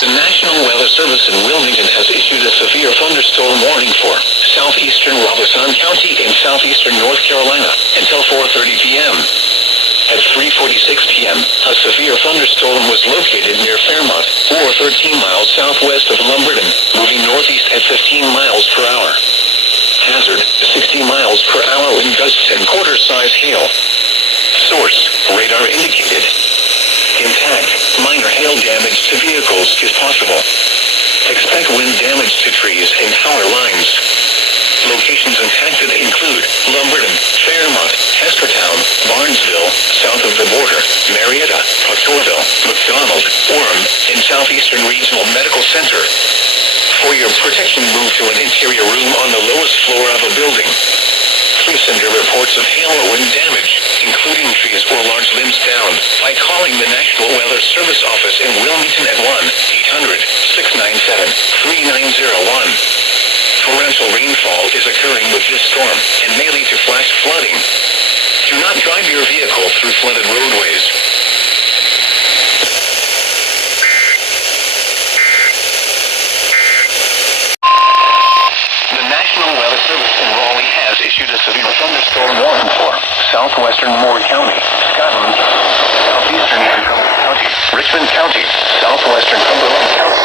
The National Weather Service in Wilmington has issued a severe thunderstorm warning for southeastern Robeson County in southeastern North Carolina until 4:30 p.m. At 3:46 p.m., a severe thunderstorm was located near Fairmont, or 13 miles southwest of Lumberton, moving northeast at 15 miles per hour. Hazard, 60 miles per hour wind gusts and quarter-size hail. Source, radar indicated. Impact, minor hail damage to vehicles is possible. Expect wind damage to trees and power lines. Locations impacted include Lumberton, Fairmont, Hestertown, Barnesville, south of the border, Marietta, Proctorville, McDonald, Orem, and Southeastern Regional Medical Center. For your protection, move to an interior room on the lowest floor of a building. Please send your reports of hail or wind damage, including trees or large limbs down, by calling the National Weather Service office in Wilmington at 1-800-697-3901. Torrential rainfall is occurring with this storm and may lead to flash flooding. Do not drive your vehicle through flooded roadways. The National Weather Service in Raleigh has issued a severe thunderstorm warning for southwestern Moore County, Scotland, southeastern Montgomery County, Richmond County, southwestern Cumberland County.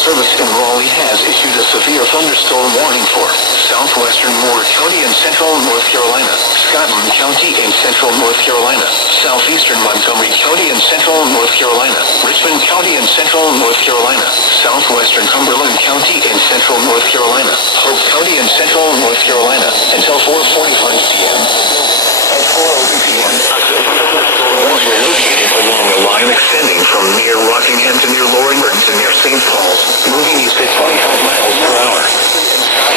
Service in Raleigh has issued a severe thunderstorm warning for southwestern Moore County and central North Carolina, Scotland County and central North Carolina, southeastern Montgomery County and central North Carolina, Richmond County and central North Carolina, southwestern Cumberland County and central North Carolina, Hope County and central North Carolina until 4:45 p.m. At 4:00 p.m., was located along a line extending from near Rockingham to near Laurinburg to near St. Paul's, moving east at 25 miles per hour.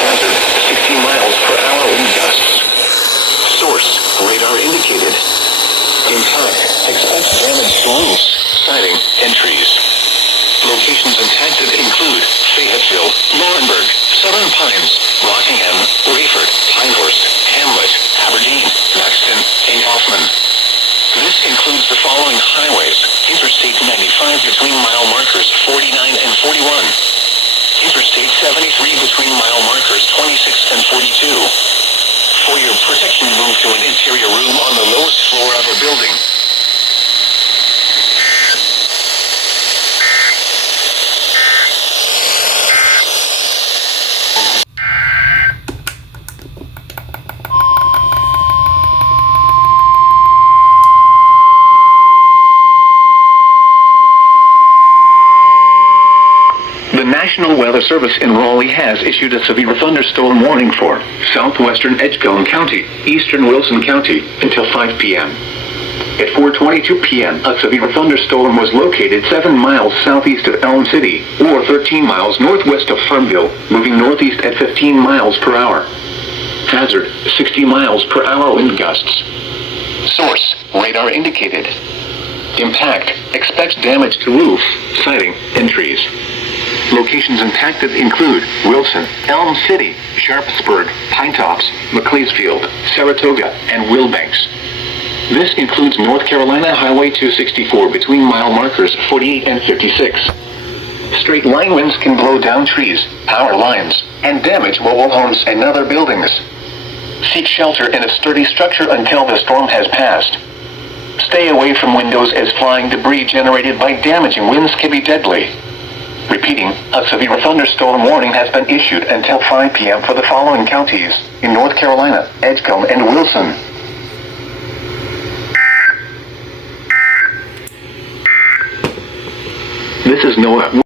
Hazard, 60 miles per hour wind gusts. Source, radar indicated. Impact, expect damage to roofs, siding, and trees. Locations impacted include Fayetteville, Laurinburg, Southern Pines, Rockingham, Rayford, Pinehurst, Hamlet, Aberdeen, Maxton, and Hoffman. This includes the following highways: Interstate 95 between mile markers 49 and 41. Interstate 73 between mile markers 26 and 42. For your protection, move to an interior room on the lowest floor of a building. The National Weather Service in Raleigh has issued a severe thunderstorm warning for southwestern Edgecombe County, eastern Wilson County, until 5 p.m. At 4:22 p.m., a severe thunderstorm was located 7 miles southeast of Elm City, or 13 miles northwest of Farmville, moving northeast at 15 miles per hour. Hazard, 60 miles per hour wind gusts. Source, radar indicated. Impact, expect damage to roofs, siding, and trees. Locations impacted include Wilson, Elm City, Sharpsburg, Pinetops, McLeesfield, Saratoga, and Wilbanks. This includes North Carolina Highway 264 between mile markers 48 and 56. Straight line winds can blow down trees, power lines, and damage mobile homes and other buildings. Seek shelter in a sturdy structure until the storm has passed. Stay away from windows as flying debris generated by damaging winds can be deadly. Repeating, a severe thunderstorm warning has been issued until 5 p.m. for the following counties in North Carolina: Edgecombe and Wilson. This is NOAA.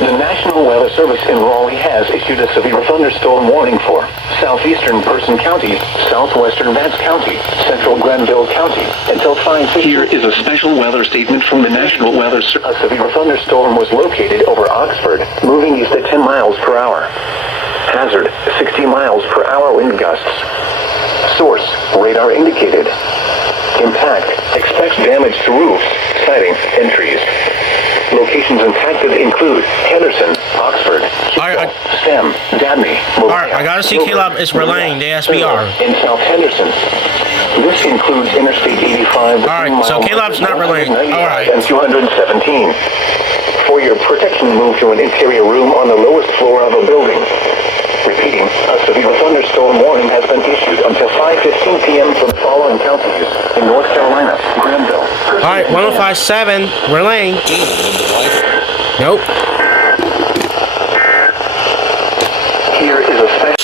The The National Weather Service in Raleigh has issued a severe thunderstorm warning for southeastern Person County, southwestern Vance County, central Grenville County, until 5:50. Here is a special weather statement from the National Weather Service. A severe thunderstorm was located over Oxford, moving east at 10 miles per hour. Hazard, 60 miles per hour wind gusts. Source, radar indicated. Impact, expect damage to roofs, siding, and trees. Locations impacted include Henderson, Oxford, Stem, Dabney, Alright, I gotta see Caleb is relaying the SVR. In South Henderson. This includes Interstate 85. Alright, so Caleb's not relaying. Alright. And 217. For your protection, move to an interior room on the lowest floor of a building. Repeating, a severe thunderstorm warning has been issued until 5:15 p.m. for the following counties in North Carolina, Grenville. Alright, 1057, relaying. Nope. Here is a special.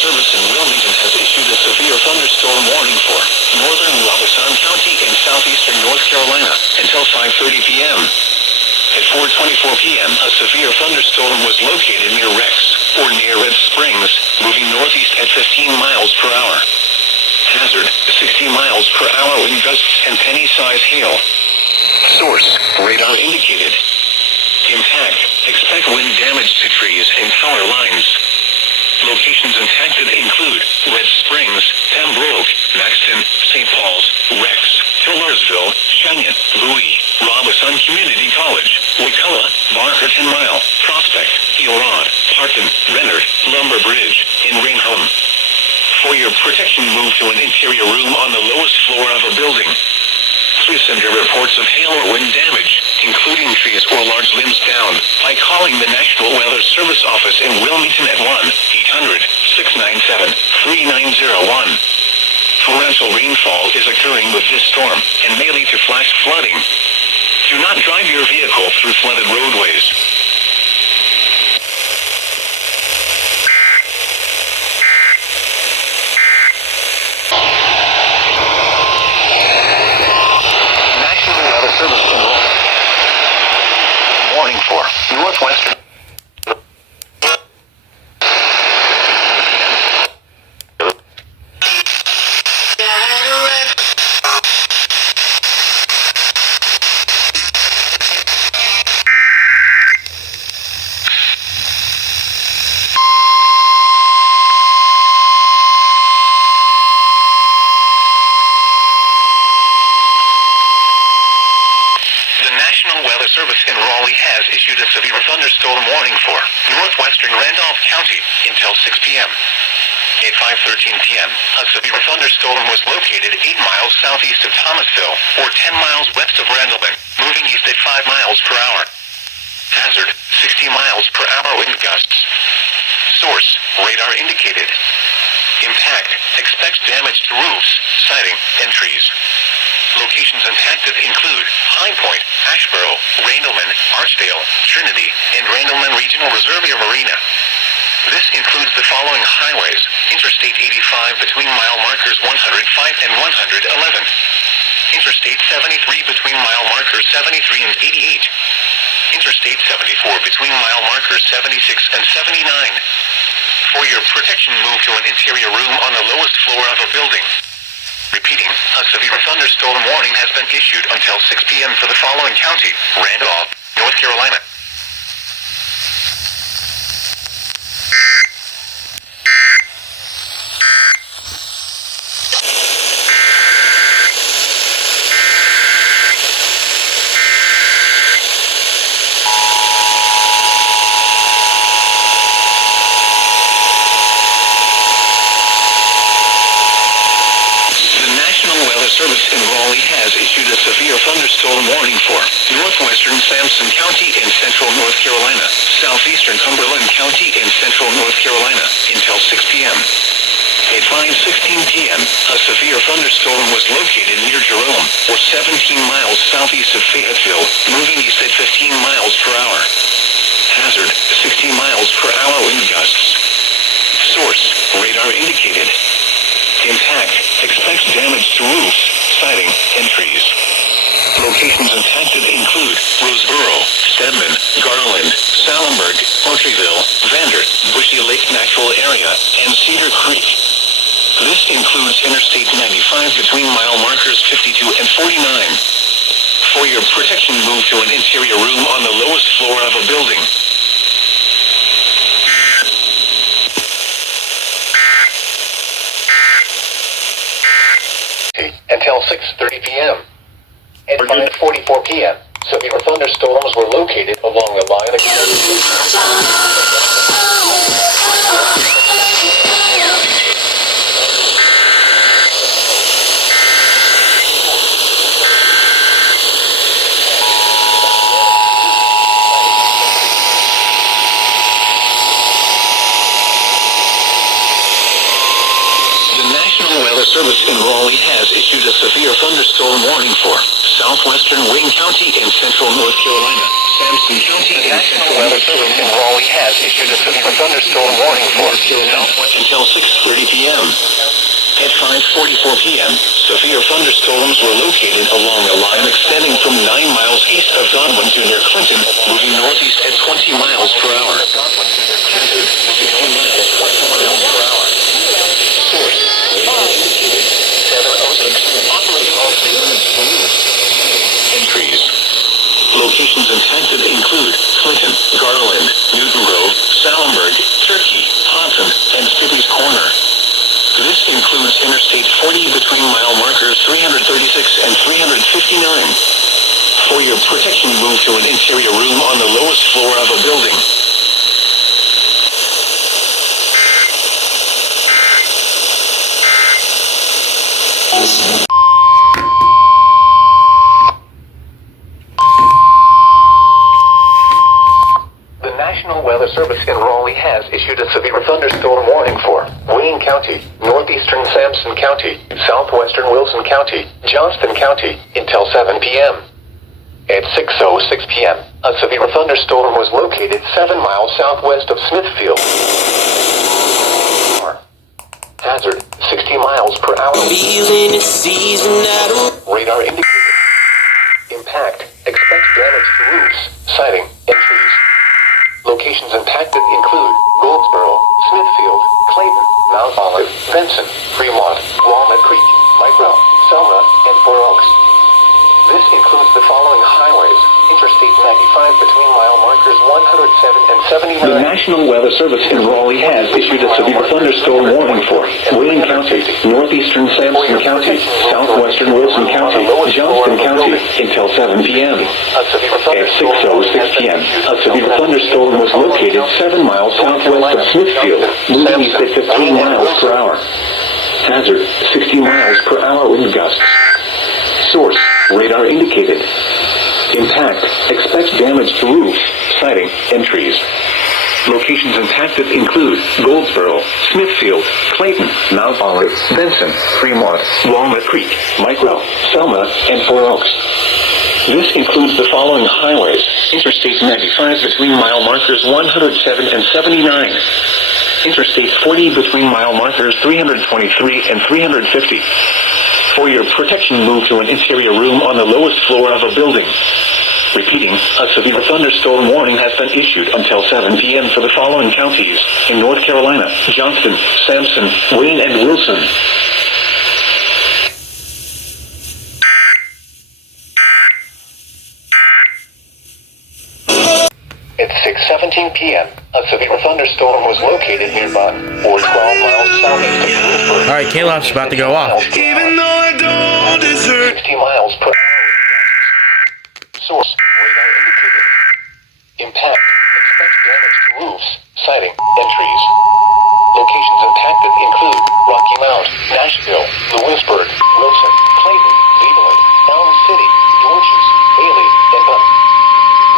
Service in Wilmington has issued a severe thunderstorm warning for northern Robeson County in southeastern North Carolina until 5:30 p.m. At 4:24 p.m., a severe thunderstorm was located near Rex, or near Red Springs, moving northeast at 15 miles per hour. Hazard, 60 miles per hour wind gusts and penny-size hail. Source, radar indicated. Impact, expect wind damage to trees and power lines. Locations impacted include Red Springs, Pembroke, Maxton, St. Paul's, Rex, Tillersville, Cheyenne, Louis, Robeson Community College, Wakulla, Barker 10 Mile, Prospect, Elrod, Parton, Renard, Lumber Bridge, and Rainham. For your protection, move to an interior room on the lowest floor of a building. Please send your reports of hail or wind damage, including trees or large limbs down, by calling the National Weather Service office in Wilmington at 1-800-697-3901. Torrential rainfall is occurring with this storm and may lead to flash flooding. Do not drive your vehicle through flooded roadways. Warning for northwestern. Service in Raleigh has issued a severe thunderstorm warning for northwestern Randolph County until 6 p.m. At 5:13 p.m., a severe thunderstorm was located 8 miles southeast of Thomasville, or 10 miles west of Randleman, moving east at 5 miles per hour. Hazard, 60 miles per hour wind gusts. Source, radar indicated. Impact, expect damage to roofs, siding, and trees. Locations impacted include High Point, Asheboro, Randleman, Archdale, Trinity, and Randleman Regional Reserve Marina. This includes the following highways: Interstate 85 between mile markers 105 and 111. Interstate 73 between mile markers 73 and 88. Interstate 74 between mile markers 76 and 79. For your protection, move to an interior room on the lowest floor of a building. Repeating, a severe thunderstorm warning has been issued until 6 p.m. for the following county: Randolph, North Carolina. Service in Raleigh has issued a severe thunderstorm warning for northwestern Sampson County in central North Carolina, southeastern Cumberland County in central North Carolina, until 6 p.m. At 5:16 p.m., a severe thunderstorm was located near Jerome, or 17 miles southeast of Fayetteville, moving east at 15 miles per hour. Hazard, sighting, entries. Locations impacted include Roseboro, Stedman, Garland, Salemburg, Orchardville, Vander, Bushy Lake Natural Area, and Cedar Creek. This includes Interstate 95 between mile markers 52 and 49. For your protection, move to an interior room on the lowest floor of a building. Until 6:30 p.m. At 5:44 p.m., severe thunderstorms were located along the line of Service in Raleigh has issued a severe thunderstorm warning for southwestern Wayne County in central North Carolina. Sampson County and National Weather Service in Raleigh has issued a severe thunderstorm warning for southwest until 6:30 p.m. At 5:44 p.m., severe thunderstorms were located along a line extending from 9 miles east of Godwin to near Clinton, moving northeast at 20 miles per hour. Entries. Locations impacted include Clinton, Garland, Newton Grove, Salemburg, Turkey, Ponton, and Stibbeys Corner. This includes Interstate 40 between mile markers 336 and 359. For your protection, move to an interior room on the lowest floor of a building. The National Weather Service in Raleigh has issued a severe thunderstorm warning for Wayne County, northeastern Sampson County, southwestern Wilson County, Johnston County, until 7 p.m. At 6:06 p.m., a severe thunderstorm was located 7 miles southwest of Smithfield. Hazard, 60 miles per hour. Radar indicated. Impact, expect damage to roofs, siding, entries. Locations impacted include Goldsboro, Smithfield, Clayton, Mount Olive, Benson, Fremont, Walnut Creek, Micro, Selma, and Four Oaks. This includes the following highways: Interstate 95 between mile markers 107 and 79. The National Weather Service in Raleigh has issued a severe thunderstorm warning for Wayne County, northeastern Sampson County, southwestern Wilson County, Johnston County, until 7 p.m. At 6:06 p.m., a severe thunderstorm was located 7 miles southwest of Smithfield, moving east at 15 miles per hour. Hazard, 60 miles per hour wind gusts. Source, radar indicated. Impact, expect damage to roof, siding, entries. Locations impacted include Goldsboro, Smithfield, Clayton, Mount Olive, Benson, Fremont, Walnut Creek, Micro, Selma, and Four Oaks. This includes the following highways: Interstate 95 between mile markers 107 and 79. Interstate 40 between mile markers 323 and 350. For your protection, move to an interior room on the lowest floor of a building. Repeating, a severe thunderstorm warning has been issued until 7 p.m. for the following counties in North Carolina: Johnston, Sampson, Wayne, and Wilson. At 6:17 p.m., a severe thunderstorm was located nearby, or 12 miles southeast of Lewisburg. All right, Caleb's about to go off. Even though I don't deserve 60 miles per hour. Source, radar indicated. Impact, expect damage to roofs, siding, and trees. Locations impacted include Rocky Mount, Nashville, Lewisburg, Wilson, Clayton, Cleveland, Elm City, Dorchester, Bailey, and Button.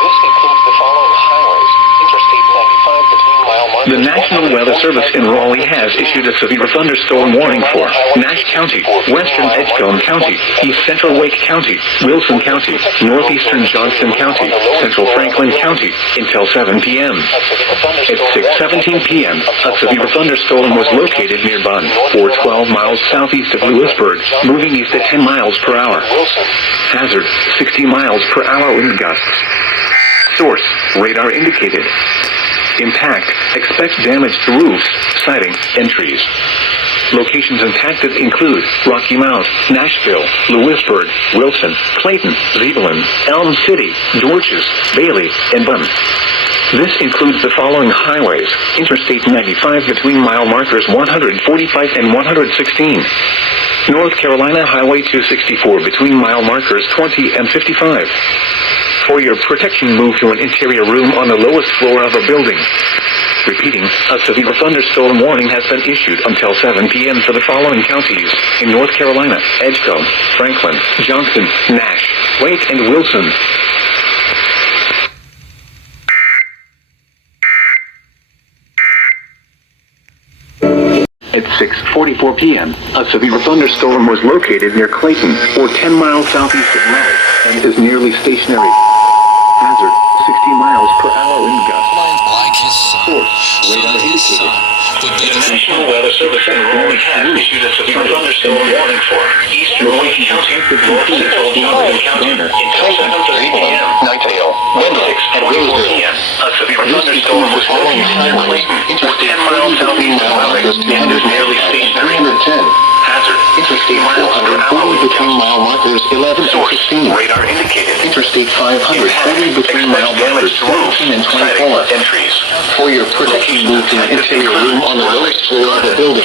This includes the following highways: Interstate 95 between mile The National Weather Service in Raleigh has issued a severe thunderstorm warning for Nash County, Western Edgecombe County, East Central Wake County, Wilson County, Northeastern Johnston County, Central Franklin County until 7 p.m. At 6:17 p.m., a severe thunderstorm was located near Bunn, or 12 miles southeast of Lewisburg, moving east at 10 miles per hour. Hazard, 60 miles per hour wind gusts. Source, radar indicated. Impact, expect damage to roofs, siding, and trees. Locations impacted include Rocky Mount, Nashville, Lewisburg, Wilson, Clayton, Zebulon, Elm City, Dorches, Bailey, and Bunn. This includes the following highways: Interstate 95 between mile markers 145 and 116. North Carolina Highway 264 between mile markers 20 and 55. For your protection, move to an interior room on the lowest floor of a building. Repeating, a severe thunderstorm warning has been issued until 7 p.m. for the following counties in North Carolina: Edgecombe, Franklin, Johnston, Nash, Wake, and Wilson. At 6:44 p.m., a severe thunderstorm was located near Clayton, or 10 miles southeast of Raleigh, and is nearly stationary. Hazard, 60 miles per hour wind gusts. Like his son, Source, so radar that his indicated. son would be The the National Weather Service in Raleigh has issued a severe thunderstorm warning for Eastern Wake County, North Central Johnson County, until 7:30 p.m. Nightdale, Wendell, and 4 p.m. A severe thunderstorm was located near Clayton, or 10 miles southeast of Raleigh, and is nearly stationary. Hazard, Interstate 440 between mile markers 11 and 16. Radar indicated. Interstate 540 between mile markers 17 and 24. Entries. For your protection, move to an interior room on the lowest floor of the building.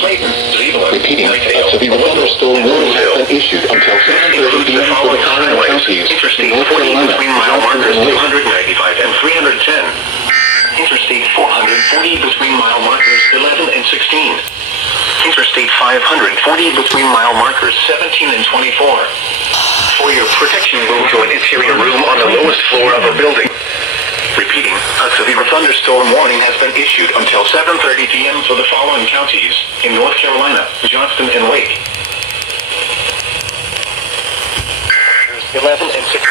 Repeating, a severe thunderstorm warning has been issued until 7:30 p.m. for the following counties: Interstate 40 between mile markers 295 and 310. Interstate 440 between mile markers 11 and 16. Interstate 540 between mile markers 17 and 24. For your protection, move to an interior room on the lowest floor of a building. Repeating, a severe thunderstorm warning has been issued until 7:30 p.m. for the following counties in North Carolina: Johnston and Wake. 11 and 16.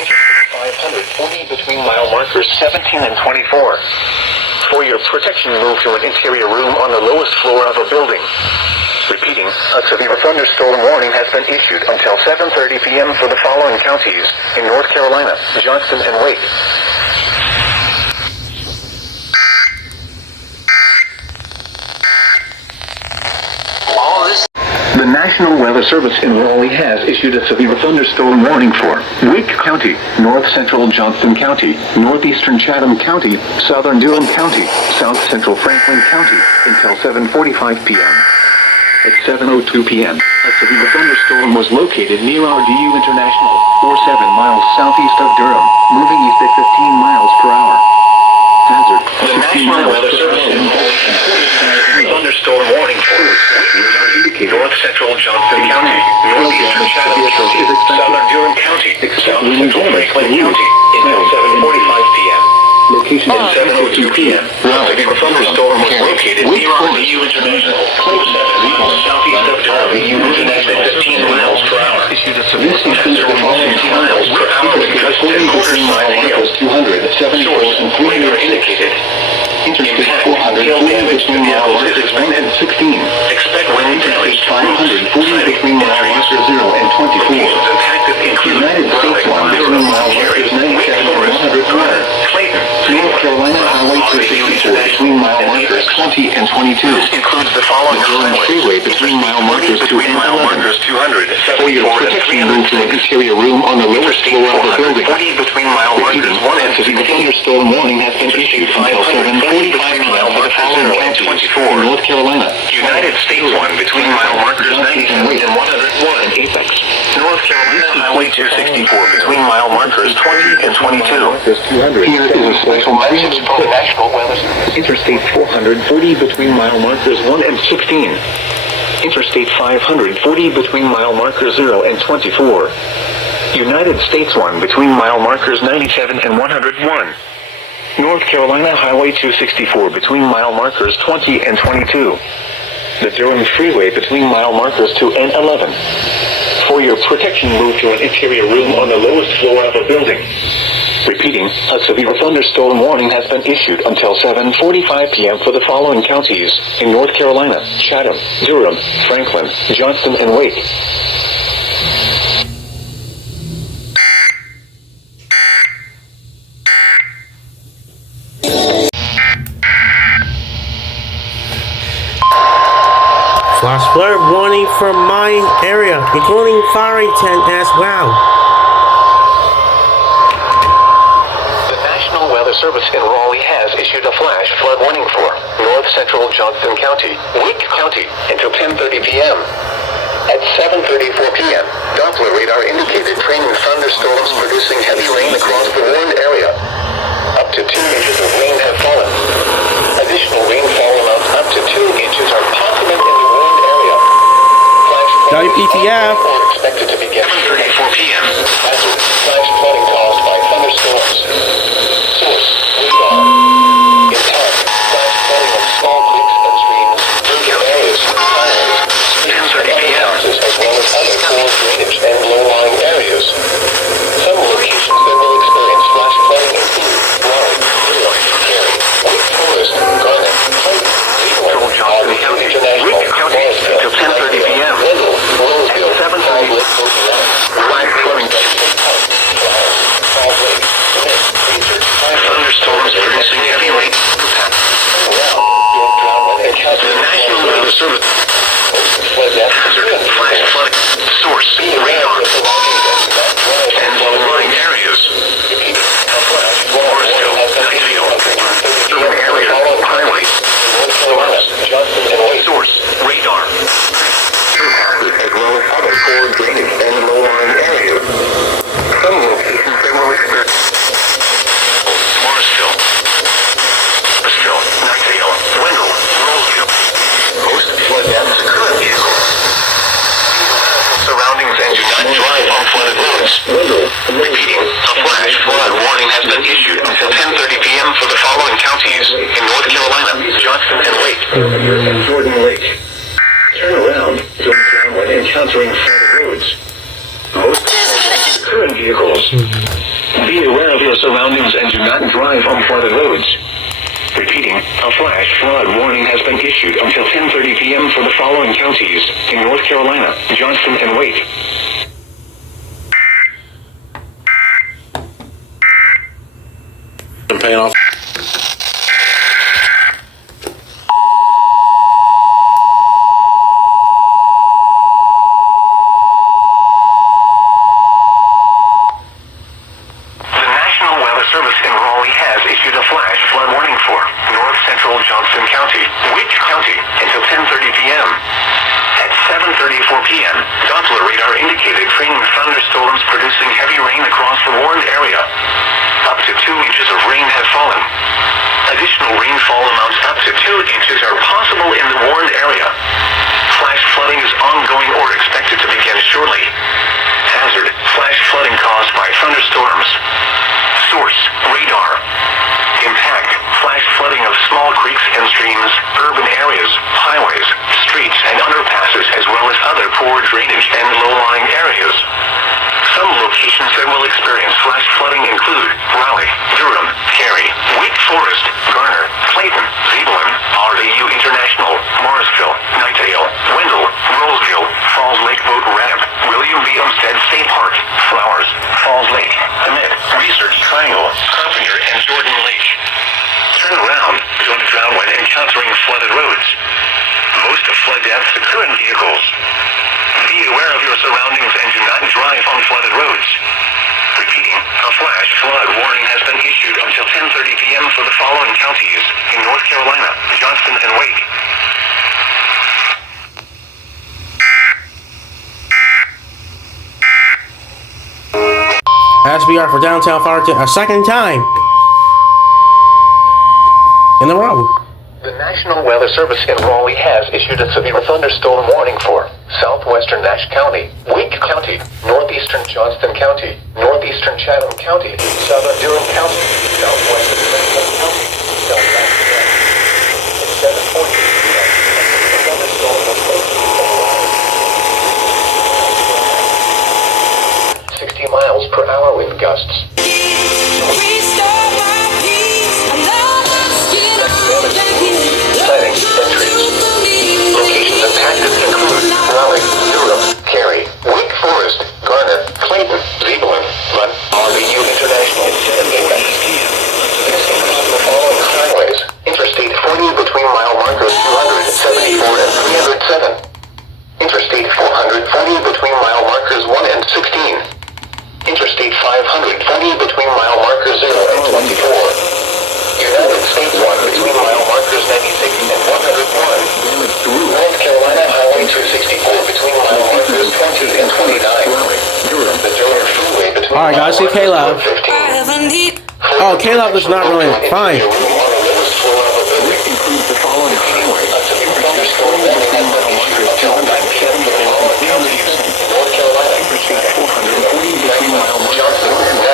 Interstate 540 between mile markers 17 and 24. For your protection, move to an interior room on the lowest floor of a building. Repeating, a severe thunderstorm warning has been issued until 7:30 p.m. for the following counties in North Carolina: Johnston and Wake. The National Weather Service in Raleigh has issued a severe thunderstorm warning for Wake County, North Central Johnston County, Northeastern Chatham County, Southern Durham County, South Central Franklin County until 7:45 p.m. At 7:02 p.m., a severe thunderstorm was located near RDU International, or 7 miles southeast of Durham, moving east at 15 miles per hour. Hazard, 60 miles per hour. Thunderstorm warning for North Central Johnston County, Northeastern Chatham County, Southern Durham County, South Central Franklin County until 7:45 p.m. Location at 7:02 p.m. A severe thunderstorm was located near RDU International, or 7 miles southeast of Durham, moving at 15 miles per hour. Issued a severe thunderstorm warning 10 miles per hour because 10 quarter-mile hail. 200, 74, and 300 indicated. Interstate 440 between mile markers 1 and 16. Expect wind damage to 540 between mile markers 0 and 24. United States 1 between mile markers 97 and 101. Clayton, North Carolina Highway 264 between mile markers 20 and 22. This includes the following highways: Freeway between mile markers 2 and 11. 200, for your protection, move to an interior room on the lowest floor of the building. 40 between mile markers 1 and 16. A thunderstorm warning has been issued until 7:45 p.m. for the following counties in North Carolina: United States 1 between mile markers 97 and 101 in Apex. North Carolina Highway 264 between mile markers 20 and 22. Here is a special message from the National Weather Service. Interstate 440 between mile markers 1 and 16. Interstate 540 between mile markers 0 and 24. United States 1 between mile markers 97 and 101. North Carolina Highway 264 between mile markers 20 and 22. The Durham Freeway between mile markers 2 and 11. For your protection, move to an interior room on the lowest floor of a building. Repeating, a severe thunderstorm warning has been issued until 7:45 p.m. for the following counties in North Carolina: Chatham, Durham, Franklin, Johnston, and Wake. Flash flood warning for my area, including Fireyton as well. The National Weather Service in Raleigh has issued a flash flood warning for North Central Johnston County, Wake County, until 10:30 p.m. At 7:34 p.m., Doppler radar indicated training thunderstorms producing heavy rain across the warned area. Up to 2 inches of rain have fallen. Additional rainfall amounts up to 2 inches are possible in the warned area. Flash flooding WPTF. are expected to begin 7:34 p.m. Hazard, flash flooding caused by thunderstorms. Source, radar. Impact, flash flooding of small creeks and streams, urban areas, highways, 10:30 p.m. as well as other poor drainage and low-lying areas. Some locations that will experience flash flooding include Raleigh, Durham, Cary, Wake Forest, Garnet, Clayton, Leland, Marginal, International, Morrisville, until 10:30 p.m. Wendell, Roseville, Falls Lake, flash flooding Falls Lake, thunderstorms producing heavy rain. The National Weather Service. Hazard, flash flooding, source, radar, and low-lying areas. Morrisville, Nightville, urban area, highway, source, radar. As well as other poor drainage and low-lying areas. Some locations that will experience Morrisville, Nightville, Wendell, Roseville. Most flood depths to current vehicles. Surroundings and do not drive on flooded roads. Repeating, a flash flood warning has been issued until 10:30 p.m. for the following counties in North Carolina: Johnston and Wake. And Jordan Lake. Turn around, don't drown when encountering flooded roads. Most current vehicles. Be aware of your surroundings and do not drive on flooded roads. Repeating, a flash flood warning has been issued until 10:30 p.m. for the following counties in North Carolina: Johnston and Wake. I'm paying off. The National Weather Service in Raleigh has issued a flash flood warning for North Central Johnston County, Wake County, until 10:30 p.m. At 7:34 p.m., Doppler radar indicated training thunderstorms producing heavy rain across the warned area. Up to 2 inches of rain have fallen. Additional rainfall amounts up to 2 inches are possible in the warned area. Flash flooding is ongoing or expected to begin shortly. Hazard, flash flooding caused by thunderstorms. Source, radar. Impact, flash flooding of small creeks and streams, urban areas, highways, streets and underpasses as well as other poor drainage and low-lying areas. Some locations that will experience flash flooding include Raleigh, Durham, Cary, Wake Forest, Garner, Clayton, Zebulon, RAH International, Morrisville, Nightville, Wendell, Roseville, Falls Lake Boat Ramp, William B. Umstead State Park, Flowers, Falls Lake, Commit, Research Triangle, Carpenter, and Jordan Lake. Turn around, don't drown when encountering flooded roads. Most flood deaths occur in vehicles. Be aware of your surroundings and do not drive on flooded roads. Repeating, a flash flood warning has been issued until 10:30 p.m. for the following counties in North Carolina: Johnston and Wake. SVR for Downtown Fireyton a second time in a row. The National Weather Service in Raleigh has issued a severe thunderstorm warning for southwestern Nash County, Wake County, northeastern Johnston County, northeastern Chatham County, southern Durham County, southwestern Alright, guys, see K-Love. Oh, K-Love is not really fine. This includes the following highways. Storm between mile markers 207 North Carolina. Interstate 440 between mile markers 0 and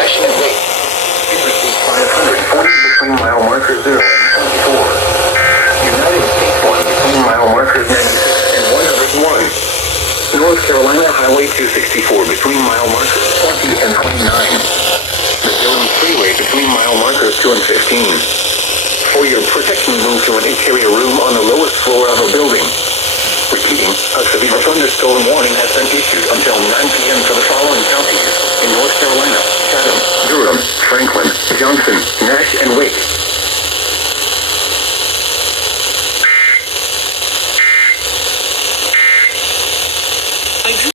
interstate 540 between mile markers 0 and 24. United States 1 between mile markers 96 and 101. North Carolina Highway 264 between mile markers 20 and 29. The Dillon Freeway between mile markers 2 and 15. For your protection, move to an interior room on the lowest floor of a building. Repeating, a severe thunderstorm warning has been issued until 9 p.m. for the following counties in North Carolina: Chatham, Durham, Franklin, Johnson, Nash, and Wake.